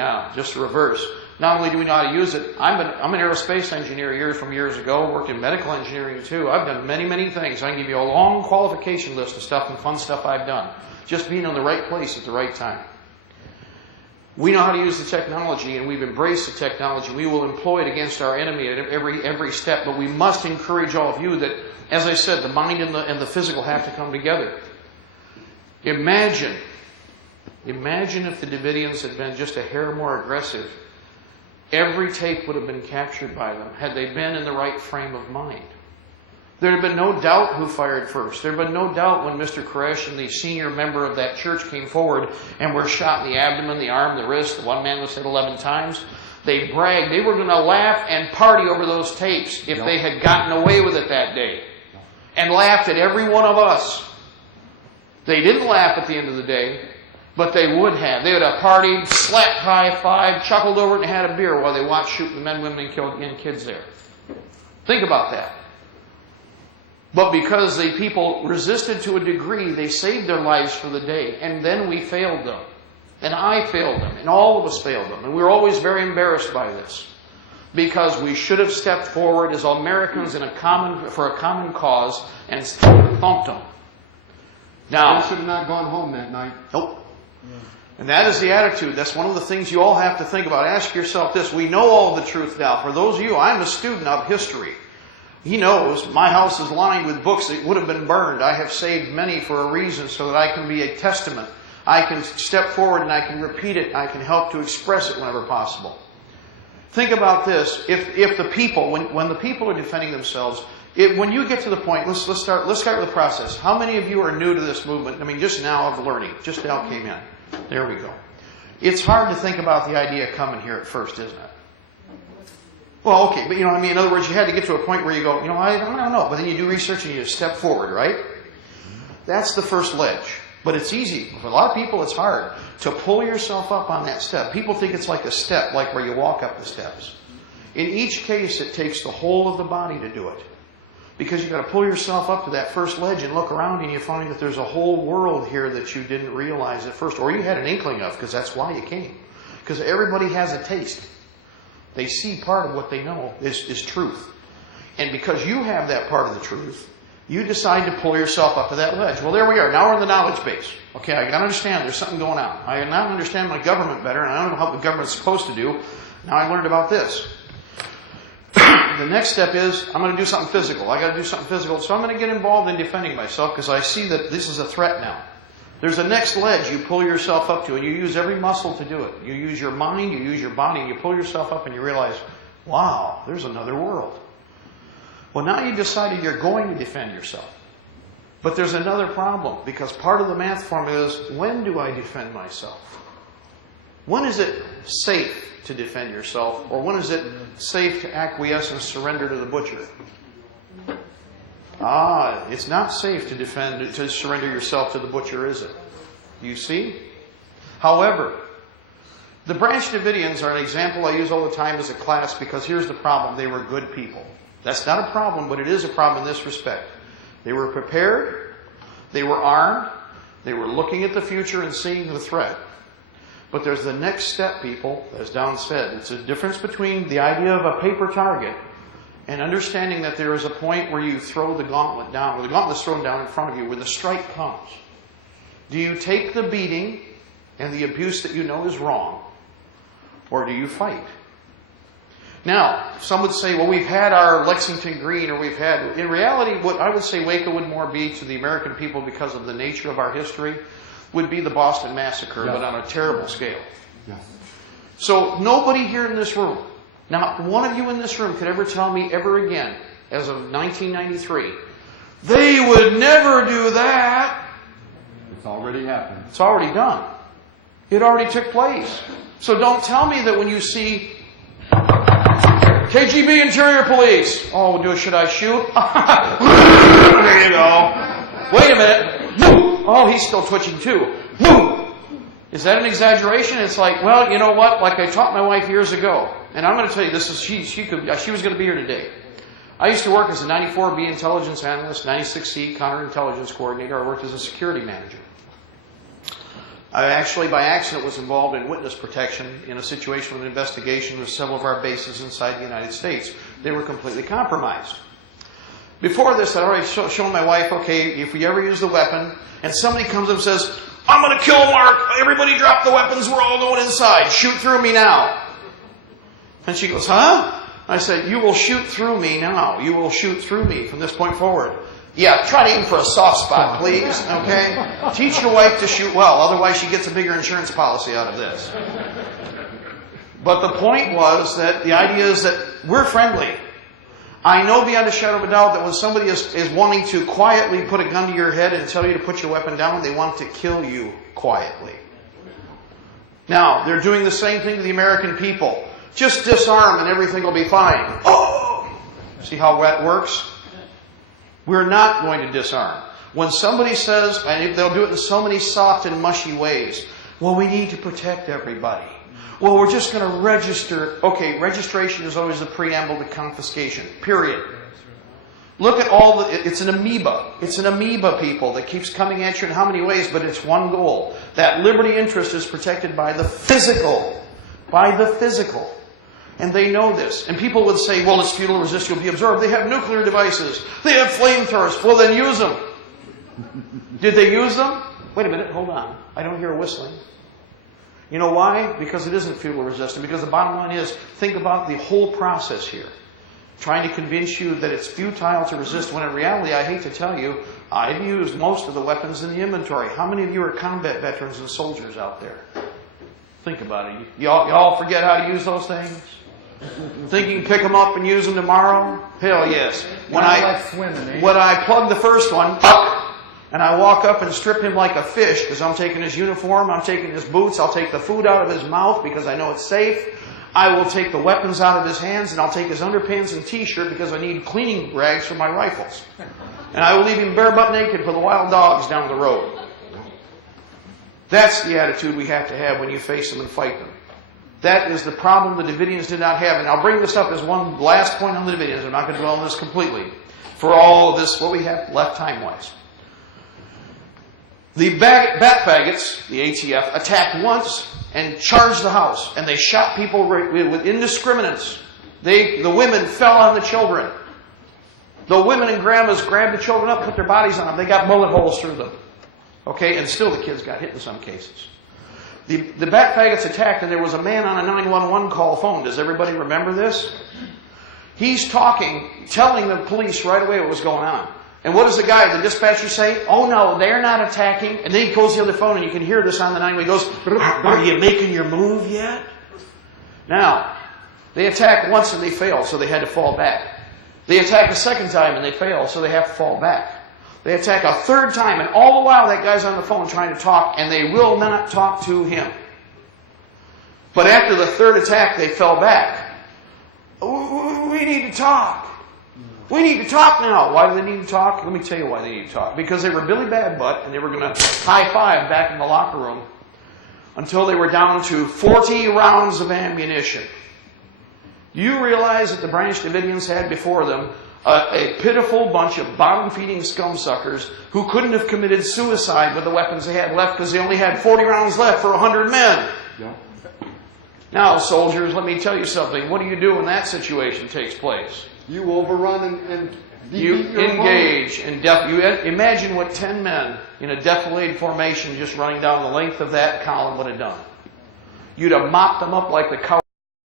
Yeah, just the reverse. Not only do we know how to use it, I'm an aerospace engineer years ago, worked in medical engineering too. I've done many, many things. I can give you a long qualification list of stuff and fun stuff I've done. Just being in the right place at the right time. We know how to use the technology, and we've embraced the technology. We will employ it against our enemy at every step, but we must encourage all of you that, as I said, the mind and the physical have to come together. Imagine if the Davidians had been just a hair more aggressive. Every tape would have been captured by them had they been in the right frame of mind. There had been no doubt who fired first. There had been no doubt when Mr. Koresh and the senior member of that church came forward and were shot in the abdomen, the arm, the wrist. The one man was hit 11 times. They bragged. They were going to laugh and party over those tapes if they had gotten away with it that day. And laughed at every one of us. They didn't laugh at the end of the day, but they would have. They would have partied, slapped high-five, chuckled over it, and had a beer while they watched shooting the men, women, and kids there. Think about that. But because the people resisted to a degree, they saved their lives for the day. And then we failed them. And I failed them. And all of us failed them. And we were always very embarrassed by this. Because we should have stepped forward as Americans for a common cause and thumped them. Now, I should have not gone home that night. Nope. And that is the attitude. That's one of the things you all have to think about. Ask yourself this. We know all the truth now. For those of you, I'm a student of history. He knows my house is lined with books that would have been burned. I have saved many for a reason so that I can be a testament. I can step forward and I can repeat it. I can help to express it whenever possible. Think about this. If the people, when the people are defending themselves, when you get to the point, let's start with the process. How many of you are new to this movement? I mean, just now of learning. Just now came in. There we go. It's hard to think about the idea coming here at first, isn't it? Well, okay, but you know what I mean? In other words, you had to get to a point where you go, I don't know. But then you do research and you step forward, right? That's the first ledge. But it's easy. For a lot of people, it's hard to pull yourself up on that step. People think it's like a step, like where you walk up the steps. In each case, it takes the whole of the body to do it. Because you've got to pull yourself up to that first ledge and look around and you find that there's a whole world here that you didn't realize at first. Or you had an inkling of, because that's why you came. Because everybody has a taste. They see part of what they know is truth. And because you have that part of the truth, you decide to pull yourself up to that ledge. Well, there we are. Now we're in the knowledge base. Okay, I got to understand there's something going on. I now understand my government better, and I don't know what the government's supposed to do. Now I learned about this. The next step is, I'm going to do something physical. I got to do something physical. So I'm going to get involved in defending myself because I see that this is a threat now. There's a next ledge you pull yourself up to, and you use every muscle to do it. You use your mind, you use your body, and you pull yourself up and you realize, wow, there's another world. Well, now you decided you're going to defend yourself. But there's another problem, because part of the math formula is, when do I defend myself? When is it safe to defend yourself, or when is it safe to acquiesce and surrender to the butcher? It's not safe to surrender yourself to the butcher, is it? You see? However, the Branch Davidians are an example I use all the time as a class, because here's the problem. They were good people. That's not a problem, but it is a problem in this respect. They were prepared. They were armed. They were looking at the future and seeing the threat. But there's the next step, people, as Don said. It's a difference between the idea of a paper target and understanding that there is a point where you throw the gauntlet down, where the gauntlet's thrown down in front of you, where the strike comes. Do you take the beating and the abuse that you know is wrong, or do you fight? Now, some would say, well, we've had our Lexington Green, or we've had... In reality, what I would say Waco would more be to the American people, because of the nature of our history, would be the Boston Massacre, but on a terrible scale. Yeah. So nobody here in this room, not one of you in this room could ever tell me ever again, as of 1993, they would never do that. It's already happened. It's already done. It already took place. So don't tell me that when you see KGB Interior Police, should I shoot? There you go. Wait a minute. Oh, he's still twitching too. Is that an exaggeration? It's like, well, you know what? Like I taught my wife years ago, and I'm going to tell you, this is she was going to be here today. I used to work as a 94B intelligence analyst, 96C counterintelligence coordinator. I worked as a security manager. I actually, by accident, was involved in witness protection in a situation with an investigation with several of our bases inside the United States. They were completely compromised. Before this, I'd already shown my wife, okay, if we ever use the weapon, and somebody comes up and says, I'm going to kill Mark. Everybody drop the weapons. We're all going inside. Shoot through me now. And she goes, huh? I said, you will shoot through me now. You will shoot through me from this point forward. Yeah, try to aim for a soft spot, please. Okay? Teach your wife to shoot well. Otherwise, she gets a bigger insurance policy out of this. But the point was that the idea is that we're friendly. I know beyond a shadow of a doubt that when somebody is wanting to quietly put a gun to your head and tell you to put your weapon down, they want to kill you quietly. Now, they're doing the same thing to the American people. Just disarm and everything will be fine. Oh! See how that works? We're not going to disarm. When somebody says, and they'll do it in so many soft and mushy ways, well, we need to protect everybody. Well, we're just going to register. Okay, registration is always the preamble to confiscation, period. Look at it's an amoeba. It's an amoeba, people, that keeps coming at you in how many ways, but it's one goal. That liberty interest is protected by the physical. By the physical. And they know this. And people would say, well, it's futile, resist, you'll be absorbed. They have nuclear devices. They have flamethrowers. Well, then use them. Did they use them? Wait a minute, hold on. I don't hear whistling. You know why? Because it isn't futile resistance. Because the bottom line is, think about the whole process here. Trying to convince you that it's futile to resist, when in reality, I hate to tell you, I've used most of the weapons in the inventory. How many of you are combat veterans and soldiers out there? Think about it. Y'all forget how to use those things? Think you can pick them up and use them tomorrow? Hell yes. When I plug the first one, and I walk up and strip him like a fish, because I'm taking his uniform, I'm taking his boots, I'll take the food out of his mouth because I know it's safe. I will take the weapons out of his hands, and I'll take his underpants and t-shirt because I need cleaning rags for my rifles. And I will leave him bare butt naked for the wild dogs down the road. That's the attitude we have to have when you face them and fight them. That is the problem the Davidians did not have. And I'll bring this up as one last point on the Davidians. I'm not going to dwell on this completely. For all of this, what we have left time-wise. The bat faggots, the ATF, attacked once and charged the house. And they shot people with indiscriminates. The women fell on the children. The women and grandmas grabbed the children up, put their bodies on them. They got bullet holes through them. Okay, and still the kids got hit in some cases. The bat faggots attacked, and there was a man on a 911 call phone. Does everybody remember this? He's talking, telling the police right away what was going on. And what does the dispatcher say? Oh no, they're not attacking. And then he calls the other phone, and you can hear this on the 911. He goes, are you making your move yet? Now, they attacked once and they failed, so they had to fall back. They attack a second time and they fail, so they have to fall back. They attack a third time, and all the while that guy's on the phone trying to talk, and they will not talk to him. But after the third attack, they fell back. We need to talk. We need to talk now. Why do they need to talk? Let me tell you why they need to talk. Because they were Billy Bad Butt, and they were going to high-five back in the locker room until they were down to 40 rounds of ammunition. Do you realize that the Branch Davidians had before them a pitiful bunch of bottom-feeding scumsuckers who couldn't have committed suicide with the weapons they had left because they only had 40 rounds left for 100 men? Yeah. Now, soldiers, let me tell you something. What do you do when that situation takes place? You overrun and you engage and you imagine what 10 men in a defilade formation just running down the length of that column would have done. You'd have mopped them up like the cow